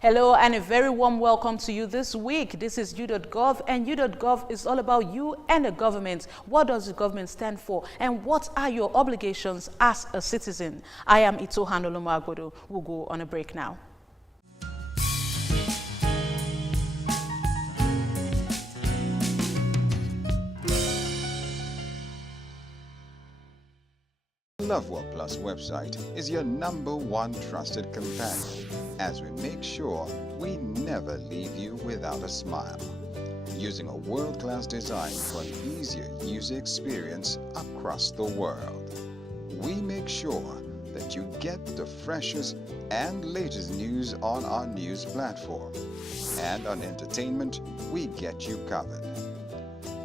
Hello and a very warm welcome to you this week. This is U.Gov, and U.Gov is all about you and the government. What does the government stand for, and what are your obligations as a citizen? I am Olomu-Agbodo. We'll go on a break now. Loveworld Plus website is your #1 trusted companion as we make sure we never leave you without a smile. Using a world-class design for an easier user experience across the world. We make sure that you get the freshest and latest news on our news platform. And on entertainment, we get you covered.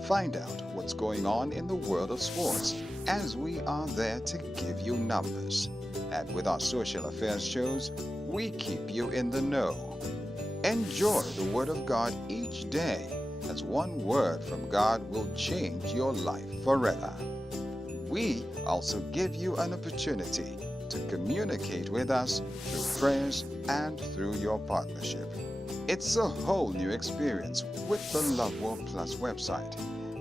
Find out what's going on in the world of sports, as we are there to give you numbers. And with our social affairs shows, we keep you in the know. Enjoy the Word of God each day, as one word from God will change your life forever. We also give you an opportunity to communicate with us through prayers and through your partnership. It's a whole new experience with the Loveworld Plus website,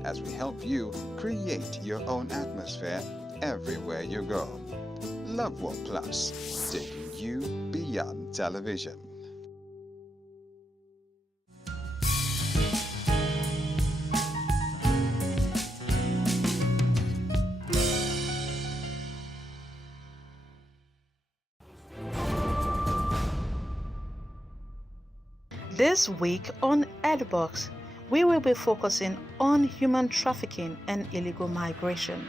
as we help you create your own atmosphere everywhere you go. Loveworld Plus, taking you beyond television. This week on EdBox, we will be focusing on human trafficking and illegal migration.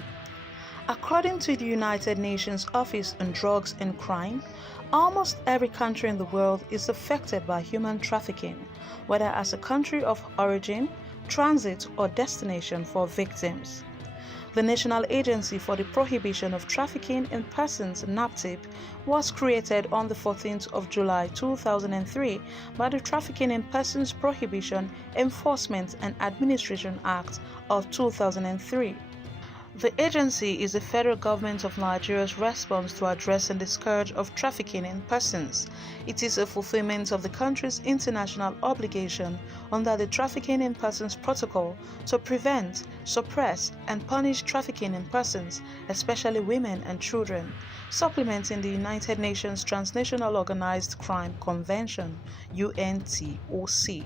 According to the United Nations Office on Drugs and Crime, almost every country in the world is affected by human trafficking, whether as a country of origin, transit, or destination for victims. The National Agency for the Prohibition of Trafficking in Persons, Naptip, was created on the 14th of July 2003 by the Trafficking in Persons Prohibition, Enforcement and Administration Act of 2003. The agency is the federal government of Nigeria's response to addressing the scourge of trafficking in persons. It is a fulfillment of the country's international obligation under the Trafficking in Persons Protocol to prevent, suppress, and punish trafficking in persons, especially women and children, supplementing the United Nations Transnational Organized Crime Convention, UNTOC.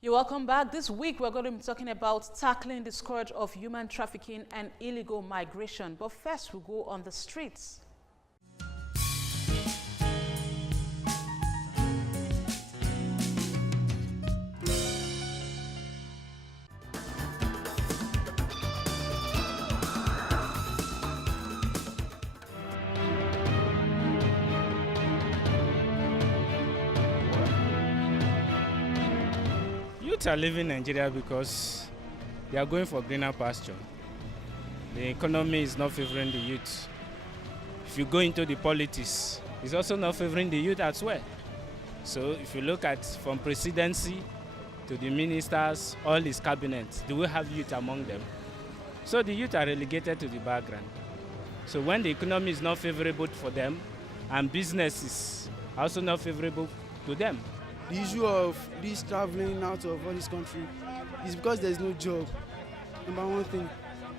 You're welcome back. This week we're going to be talking about tackling the scourge of human trafficking and illegal migration. But first we'll go on the streets. Youth are leaving Nigeria because they are going for greener pasture. The economy is not favoring the youth. If you go into the politics, it's also not favoring the youth as well. So if you look at from presidency to the ministers, all his cabinets, they will have youth among them. So the youth are relegated to the background. So when the economy is not favorable for them and business is also not favorable to them, the issue of this traveling out of all this country is because there's no job. Number one thing,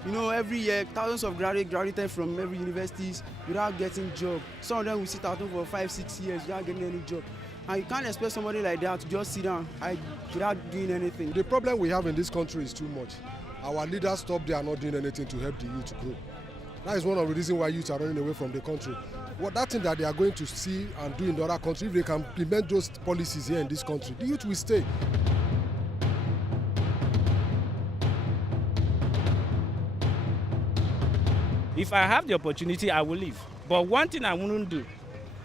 you know, every year thousands of graduated from every universities without getting job. Some of them will sit out for 5-6 years without getting any job. And you can't expect somebody like that to just sit down without doing anything. The problem we have in this country is too much. Our leaders stop there not doing anything to help the youth to grow. That is one of the reasons why youth are running away from the country. That thing that they are going to see and do in the other country, if they can implement those policies here in this country, the youth will stay. if I have the opportunity, I will leave. But one thing I wouldn't do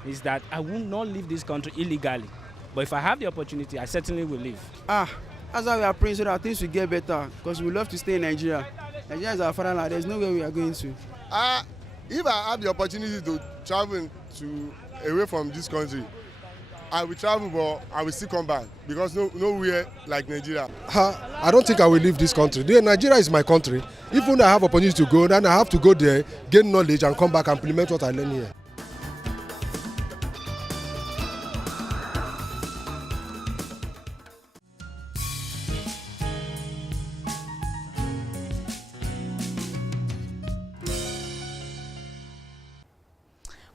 is that I will not leave this country illegally. But if I have the opportunity, I certainly will leave. That's why we are praying so that things will get better, because we love to stay in Nigeria. Nigeria is our fatherland. There's nowhere we are going to. If I have the opportunity to travel away from this country, I will travel, but I will still come back because nowhere like Nigeria. I don't think I will leave this country. Nigeria is my country. Even I have opportunity to go, then I have to go there, gain knowledge, and come back and implement what I learn here.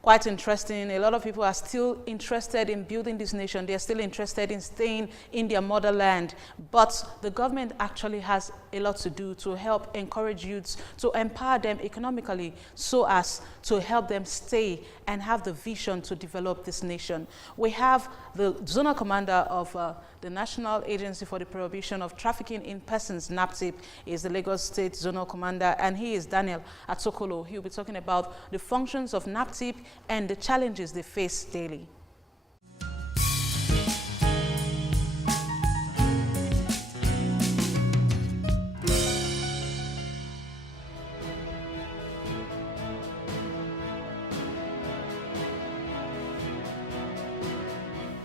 Quite interesting. A lot of people are still interested in building this nation. They're still interested in staying in their motherland. But the government actually has a lot to do to help encourage youths, to empower them economically so as to help them stay and have the vision to develop this nation. We have the zonal commander of the National Agency for the Prohibition of Trafficking in Persons, Naptip, is the Lagos State Zonal Commander, and he is Daniel Atokolo. He'll be talking about the functions of Naptip and the challenges they face daily.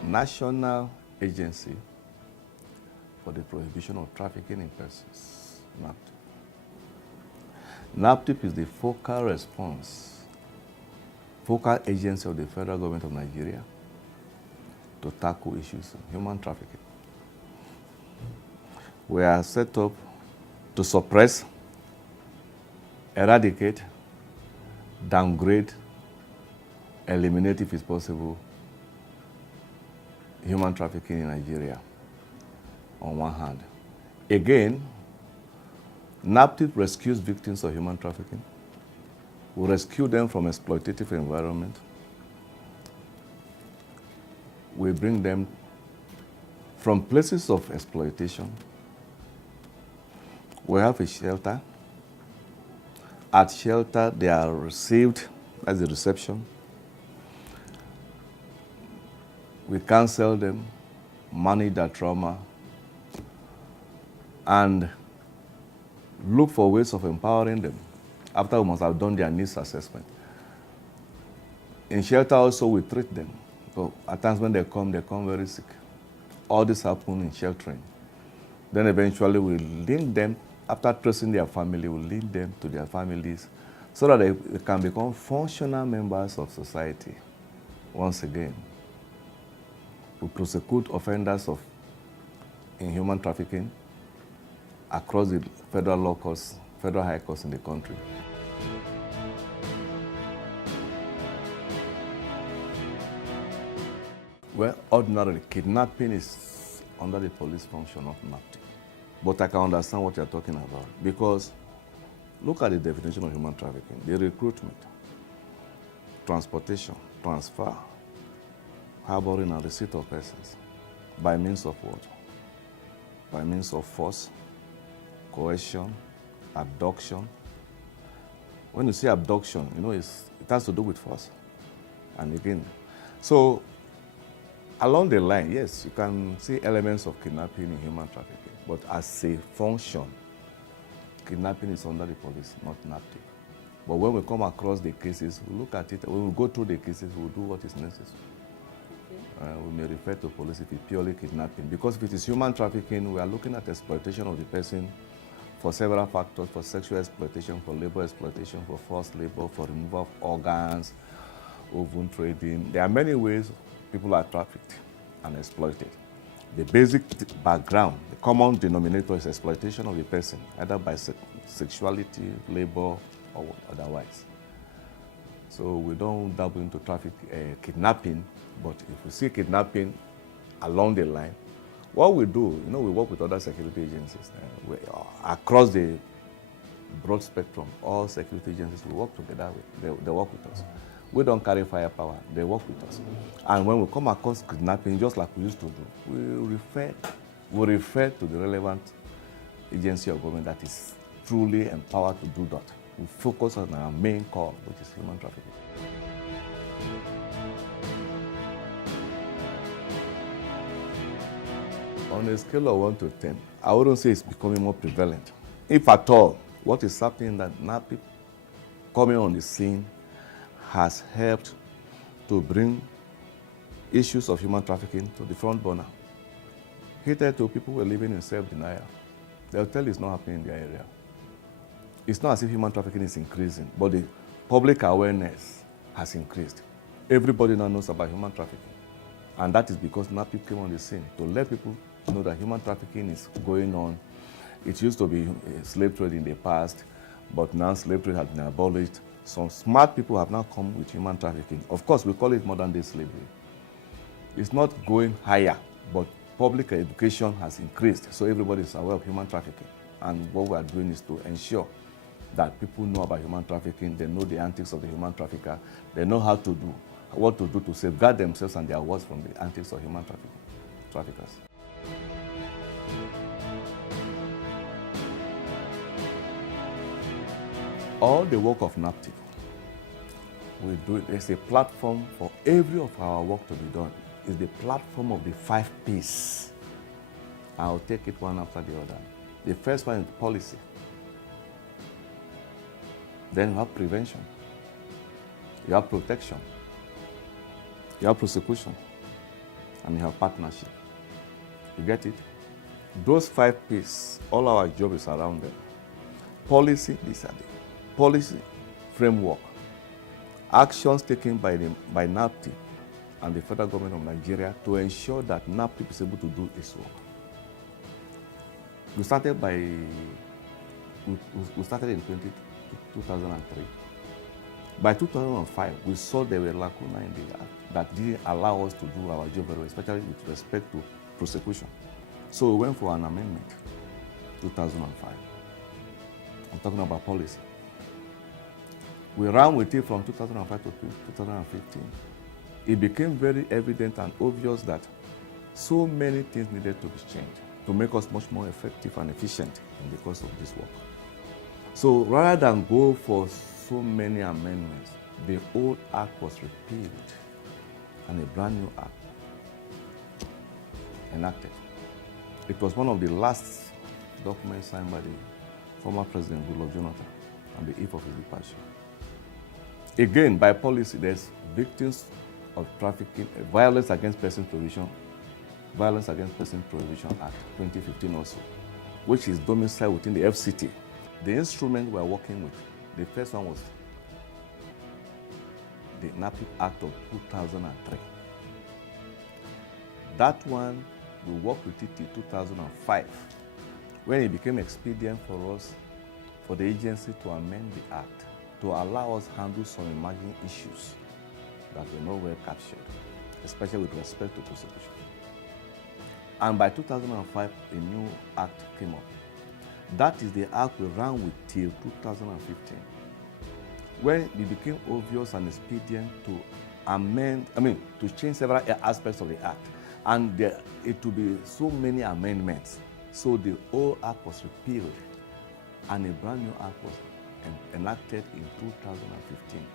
National Agency for the Prohibition of Trafficking in Persons, Naptip. Naptip is the focal agency of the federal government of Nigeria to tackle issues of human trafficking. We are set up to suppress, eradicate, downgrade, eliminate if it's possible, human trafficking in Nigeria, on one hand. Again, Naptip rescues victims of human trafficking. We rescue them from exploitative environment. We bring them from places of exploitation. We have a shelter. At shelter, they are received as a reception. We counsel them, manage their trauma, and look for ways of empowering them after we must have done their needs assessment. In shelter also, we treat them. So at times when they come very sick. All this happens in sheltering. Then eventually we link them, after tracing their family, we link them to their families so that they can become functional members of society once again. We prosecute offenders in human trafficking across the federal law courts, federal high courts in the country. Well, ordinarily, kidnapping is under the police function of Naptip. But I can understand what you're talking about because look at the definition of human trafficking. The recruitment, transportation, transfer, harboring and receipt of persons by means of what? By means of force, coercion, abduction. When you say abduction, it has to do with force. And again, so along the line, yes, you can see elements of kidnapping in human trafficking, but as a function, kidnapping is under the police, not Naptip. But when we come across the cases, we look at it, when we go through the cases, we'll do what is necessary. We may refer to police if it's purely kidnapping. Because if it is human trafficking, we are looking at exploitation of the person for several factors, for sexual exploitation, for labor exploitation, for forced labor, for removal of organs, ovum trading. There are many ways people are trafficked and exploited. The basic background, the common denominator is exploitation of the person, either by sexuality, labor, or otherwise. So we don't dabble into kidnapping, but if we see kidnapping along the line, what we do, we work with other security agencies. Across the broad spectrum, all security agencies, we work together. They work with us. We don't carry firepower, they work with us. And when we come across kidnapping, just like we used to do, we refer to the relevant agency of government that is truly empowered to do that. We focus on our main call, which is human trafficking. On a scale of 1 to 10, I wouldn't say it's becoming more prevalent. If at all, what is happening that Naptip coming on the scene has helped to bring issues of human trafficking to the front burner. Hitherto, people were living in self-denial. They'll tell you it's not happening in their area. It's not as if human trafficking is increasing, but the public awareness has increased. Everybody now knows about human trafficking. And that is because Naptip came on the scene to let people know that human trafficking is going on. It used to be slave trade in the past, but now slave trade has been abolished. Some smart people have now come with human trafficking. Of course, we call it modern day slavery. It's not going higher, but public education has increased, so everybody is aware of human trafficking. And what we are doing is to ensure that people know about human trafficking, they know the antics of the human trafficker, they know what to do to safeguard themselves and their words from the antics of human traffickers. All the work of Naptip, we do it as a platform for every of our work to be done. It's the platform of the 5 P's. I'll take it one after the other. The first one is policy. Then you have prevention. You have protection. You have prosecution. And you have partnership. You get it? Those 5 P's, all our job is around them. Policy, these are the policy framework. Actions taken by Naptip and the federal government of Nigeria to ensure that Naptip is able to do its work. We started in 2003. By 2005, we saw there were lacunae in the act that didn't allow us to do our job very well, especially with respect to prosecution. So we went for an amendment, 2005. I'm talking about policy. We ran with it from 2005 to 2015. It became very evident and obvious that so many things needed to be changed to make us much more effective and efficient in the course of this work. So rather than go for so many amendments, the old act was repealed and a brand new act enacted. It was one of the last documents signed by the former President Olomu-Agbodo on the eve of his departure. Again, by policy, there's Victims of Trafficking, Violence Against Persons Prohibition Act 2015 also, which is domiciled within the FCT. The instrument we're working with, the first one was the Naptip Act of 2003. That one, we worked with it in 2005, when it became expedient for us, for the agency to amend the act to allow us handle some emerging issues that were not well captured, especially with respect to prosecution. And by 2005, a new act came up. That is the act we ran with till 2015, when it became obvious and expedient to to change several aspects of the act. And it would be so many amendments. So the old act was repealed and a brand new act was enacted in 2015.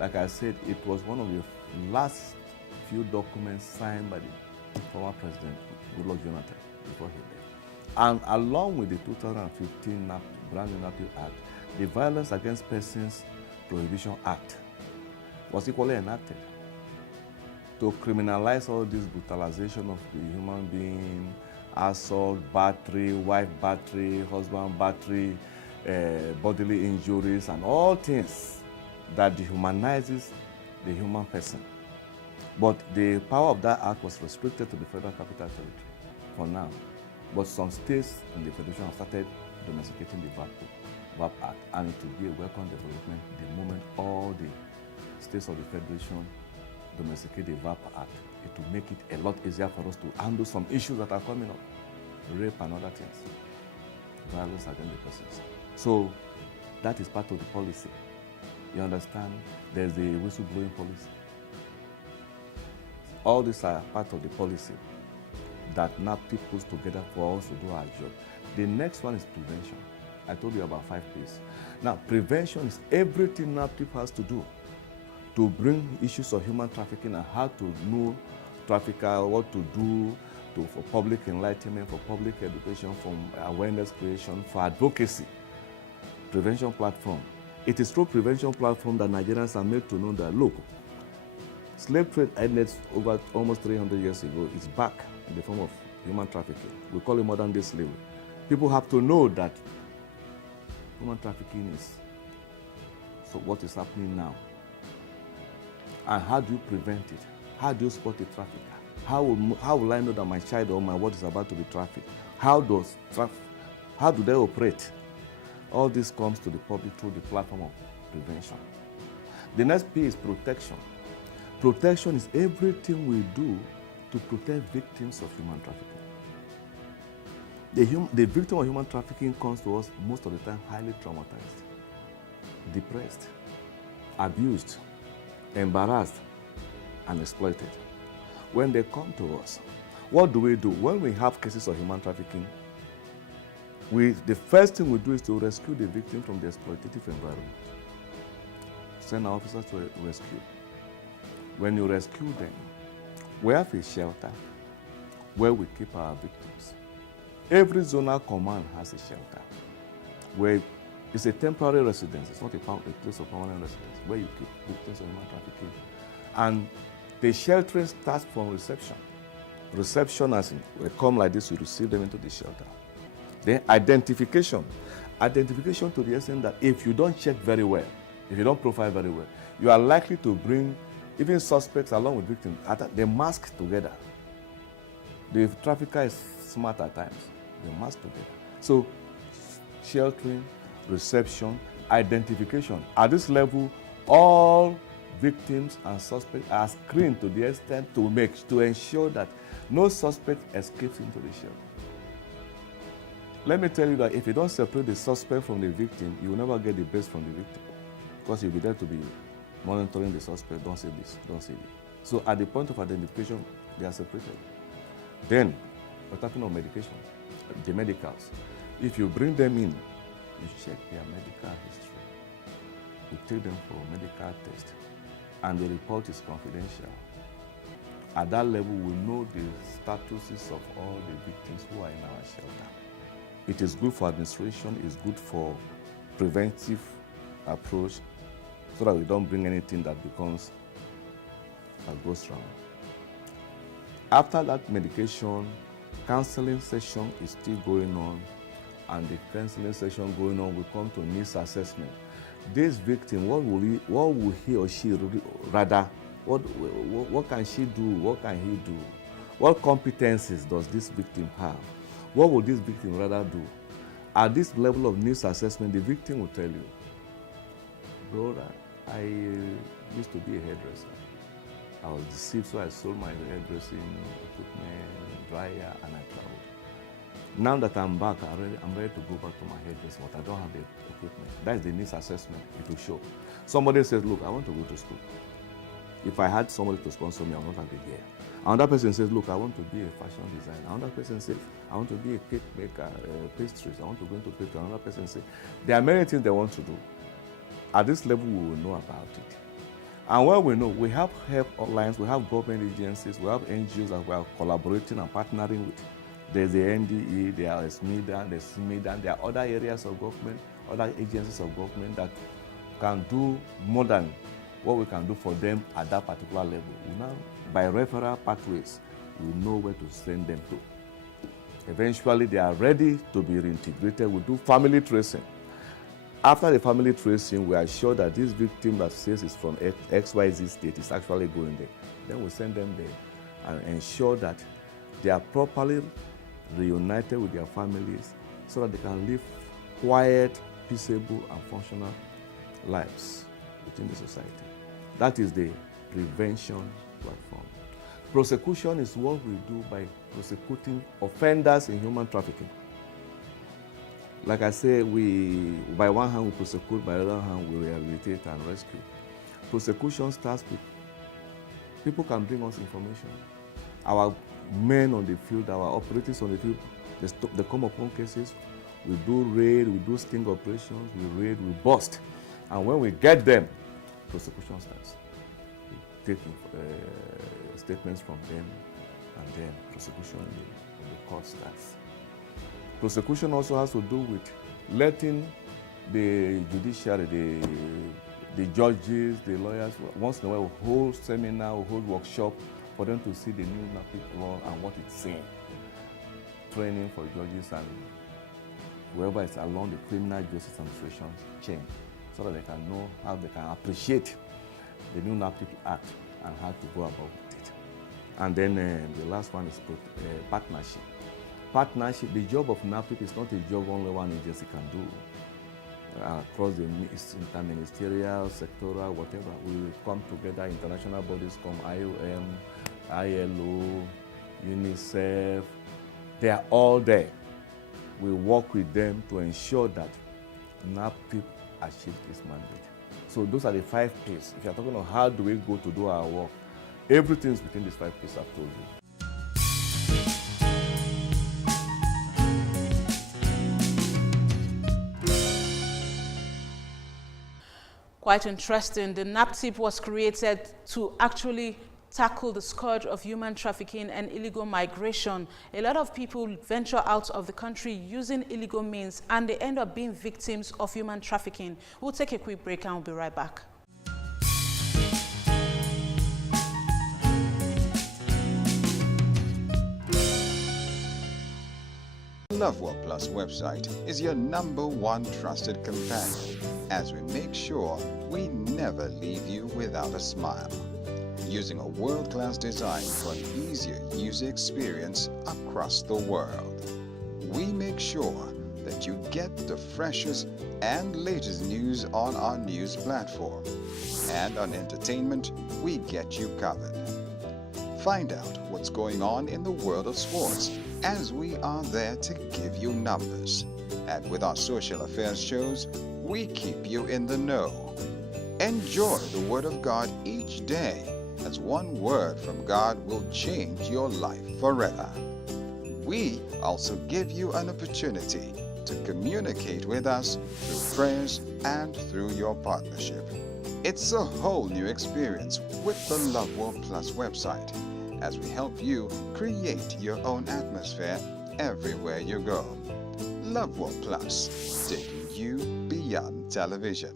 Like I said, it was one of the last few documents signed by the former President Olomu-Agbodo before he died. And along with the 2015 brand new Naptip Act, the Violence Against Persons Prohibition Act was equally enacted to criminalize all this brutalization of the human being, assault, battery, wife battery, husband battery, bodily injuries, and all things that dehumanizes the human person. But the power of that act was restricted to the Federal Capital Territory for now. But some states in the Federation have started domesticating the VAP Act, and it will be a welcome development the moment all the states of the Federation domesticate the VAP Act. It will make it a lot easier for us to handle some issues that are coming up, rape and other things, violence against the persons. So that is part of the policy. You understand? There's the whistleblowing policy. All these are part of the policy that Naptip puts together for us to do our job. The next one is prevention. I told you about 5 P's. Now, prevention is everything Naptip has to do to bring issues of human trafficking and how to know trafficker, what to do for public enlightenment, for public education, for awareness creation, for advocacy. Prevention platform. It is through prevention platform that Nigerians are made to know that, look, Slave trade ended over almost 300 years ago. It's back in the form of human trafficking. We call it modern day slavery. People have to know that human trafficking is so what is happening now. And how do you prevent it? How do you spot a trafficker? How will I know that my child or my ward is about to be trafficked? How do they operate? All this comes to the public through the platform of prevention. The next P is protection. Protection is everything we do to protect victims of human trafficking. The victim of human trafficking comes to us most of the time highly traumatized, depressed, abused, embarrassed, and exploited. When they come to us, what do? When we have cases of human trafficking, the first thing we do is to rescue the victim from the exploitative environment. Send our officers to rescue. When you rescue them, we have a shelter where we keep our victims. Every zonal command has a shelter where it's a temporary residence. It's not a place of permanent residence where you keep victims of human trafficking. And the sheltering starts from reception. Reception, as in, we come like this, we receive them into the shelter. Then identification. Identification to the extent that if you don't check very well, if you don't profile very well, you are likely to bring even suspects along with victims. They mask together. The trafficker is smart at times. They mask together. So, sheltering, reception, identification. At this level, all victims and suspects are screened to the extent to ensure that no suspect escapes into the shelter. Let me tell you that if you don't separate the suspect from the victim, you will never get the best from the victim. Because you'll be there to be monitoring the suspect. Don't say this, don't say this. So at the point of identification, they are separated. Then, we're talking of medication, the medicals. If you bring them in, you check their medical history. You take them for a medical test, and the report is confidential. At that level, we know the statuses of all the victims who are in our shelter. It is good for administration, it's good for preventive approach, so that we don't bring anything that goes wrong. After that medication, counseling session is still going on, and the counseling session going on will come to needs assessment. This victim, what will he or she rather, what can she do, what can he do? What competencies does this victim have? What would this victim rather do? At this level of needs assessment, the victim will tell you, brother, I used to be a hairdresser. I was deceived, so I sold my hairdressing equipment, dryer, and I traveled. Now that I'm back, I'm ready to go back to my hairdressing, but I don't have the equipment. That is the needs assessment. It will show. Somebody says, look, I want to go to school. If I had somebody to sponsor me, I would not have been here. Another person says, look, I want to be a fashion designer. Another person says, I want to be a cake maker, pastries. I want to go into pastry. Another person says, there are many things they want to do. At this level, we will know about it. And when we know, we have help outlines, we have government agencies, we have NGOs that we are collaborating and partnering with. There's the NDE, there is SMIDA, there's SMIDA, there are other areas of government, other agencies of government that can do more than what we can do for them at that particular level. Now, by referral pathways, we know where to send them to. Eventually, they are ready to be reintegrated. We do family tracing. After the family tracing, we are sure that this victim that says is from XYZ state is actually going there. Then we send them there and ensure that they are properly reunited with their families so that they can live quiet, peaceable, and functional lives within the society. That is the prevention platform. Prosecution is what we do by prosecuting offenders in human trafficking. Like I say, by one hand we prosecute, by the other hand we rehabilitate and rescue. Prosecution starts with people can bring us information. Our men on the field, our operatives on the field, they come upon cases, we do raid, we do sting operations, we raid, we bust. And when we get them, prosecution starts. We take statements from them, and then prosecution in the court starts. Prosecution also has to do with letting the judiciary, the judges, the lawyers, once in a while we hold seminar, we hold workshop for them to see the new Naptip law and what it's saying. Training for judges and whoever is along the criminal justice administration chain, so that they can know how they can appreciate the new Naptip Act and how to go about it. And then the last one is partnership. Partnership, the job of Naptip is not a job only one agency can do. Across the interministerial, sectoral, whatever, we come together, international bodies come, IOM, ILO, UNICEF, they are all there. We work with them to ensure that Naptip achieves this mandate. So those are the 5 P's. If you're talking about how do we go to do our work, everything is within these 5 P's I've told you. Quite interesting. The Naptip was created to actually tackle the scourge of human trafficking and illegal migration. A lot of people venture out of the country using illegal means and they end up being victims of human trafficking. We'll take a quick break and we'll be right back. Love Work Plus website is your #1 trusted companion as we make sure we never leave you without a smile. Using a world-class design for an easier user experience across the world. We make sure that you get the freshest and latest news on our news platform. And on entertainment, we get you covered. Find out what's going on in the world of sports as we are there to give you numbers. And with our social affairs shows, we keep you in the know. Enjoy the Word of God each day, as one word from God will change your life forever. We also give you an opportunity to communicate with us through prayers and through your partnership. It's a whole new experience with the Love World Plus website, as we help you create your own atmosphere everywhere you go. Love World Plus, taking you beyond television.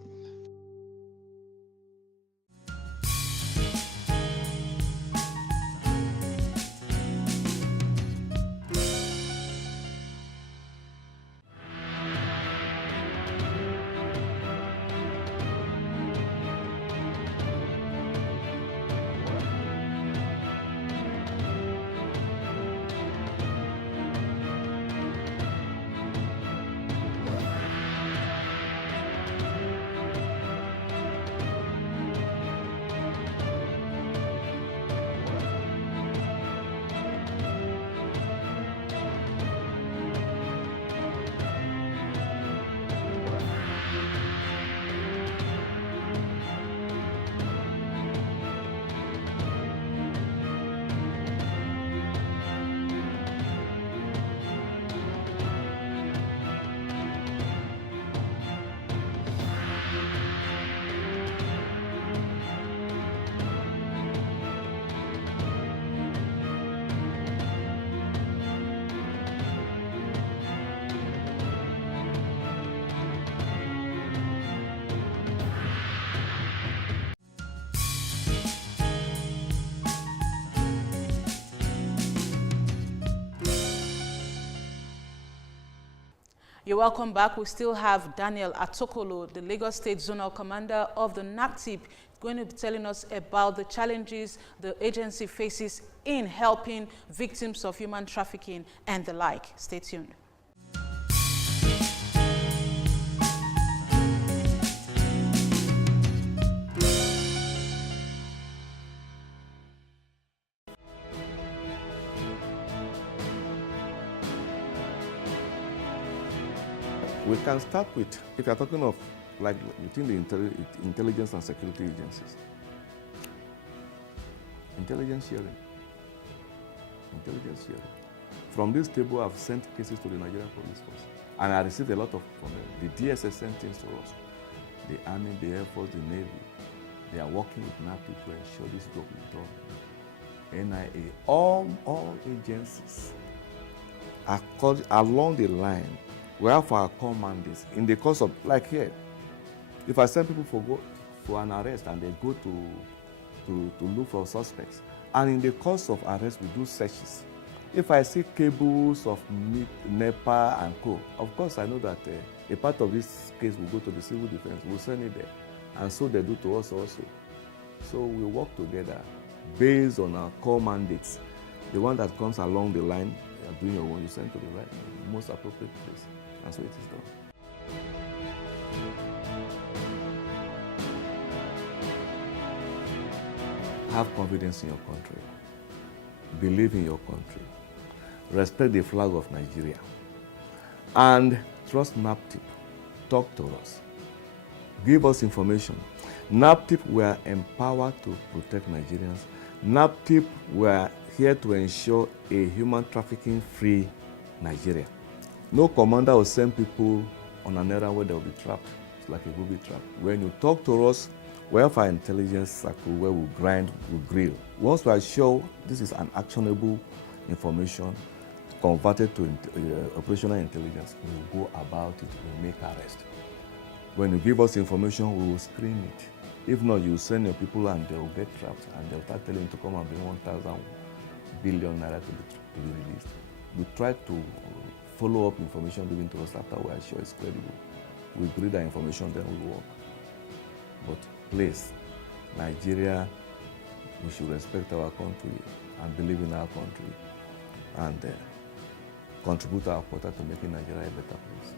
You're welcome back. We still have Daniel Atokolo, the Lagos State Zonal Commander of the Naptip, going to be telling us about the challenges the agency faces in helping victims of human trafficking and the like. Stay tuned. We can start with, if you're talking of like within the intelligence and security agencies, intelligence sharing. From this table, I've sent cases to the Nigerian Police Force, and I received a lot of from them. The DSS sent things to us. The Army, the Air Force, the Navy, they are working with Naptip to ensure this job is done. NIA, all agencies along the line. We have our core mandates in the course of, like here, if I send people for an arrest and they go to look for suspects. And in the course of arrest, we do searches. If I see cables of NEPA and co, of course I know that a part of this case will go to the civil defense, we'll send it there. And so they do to us also. So we work together based on our core mandates. The one that comes along the line, you are doing your own, you send to the right, the most appropriate place. And so it is done. Have confidence in your country. Believe in your country. Respect the flag of Nigeria. And trust Naptip. Talk to us. Give us information. Naptip, we are empowered to protect Nigerians. Naptip, we are here to ensure a human trafficking-free Nigeria. No commander will send people on an errand where they will be trapped. It's like a booby trap. When you talk to us, we have our intelligence circle where we grind, we grill. Once we are sure this is an actionable information converted to operational intelligence, we will go about it, we will make arrest. When you give us information, we will screen it. If not, you send your people and they will get trapped and they will start telling you to come and bring 1,000 billion naira to be released. We try to follow up information given to us after we are sure it's credible. We breed that information, then we work. But please, Nigeria, we should respect our country and believe in our country and contribute our quota to making Nigeria a better place.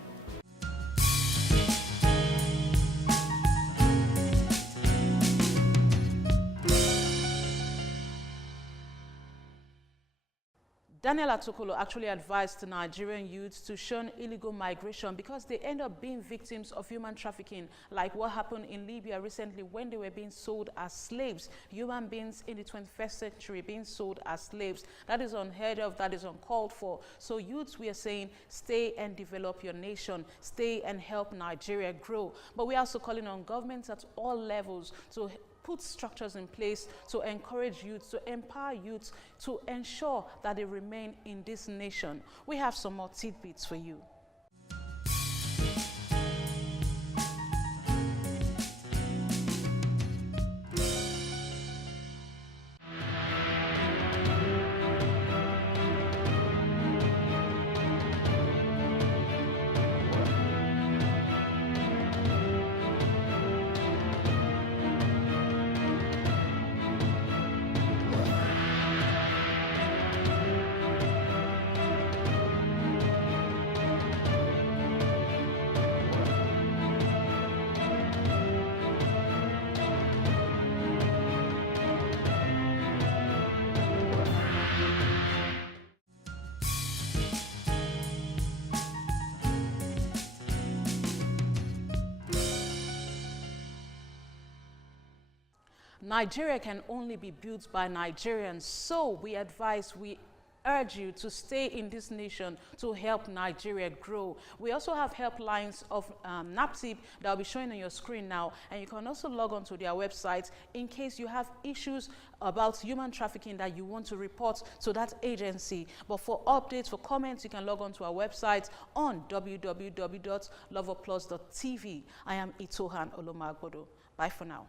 Daniel Atokolo actually advised the Nigerian youths to shun illegal migration because they end up being victims of human trafficking, like what happened in Libya recently when they were being sold as slaves. Human beings in the 21st century being sold as slaves. That is unheard of, that is uncalled for. So youths, we are saying, stay and develop your nation, stay and help Nigeria grow. But we are also calling on governments at all levels to put structures in place to encourage youth, to empower youth, to ensure that they remain in this nation. We have some more tidbits for you. Nigeria can only be built by Nigerians, so we urge you to stay in this nation to help Nigeria grow. We also have helplines of Naptip that will be showing on your screen now, and you can also log on to their website in case you have issues about human trafficking that you want to report to that agency. But for updates, for comments, you can log on to our website on www.loveoplus.tv. I am Itohan Olomu-Agbodo. Bye for now.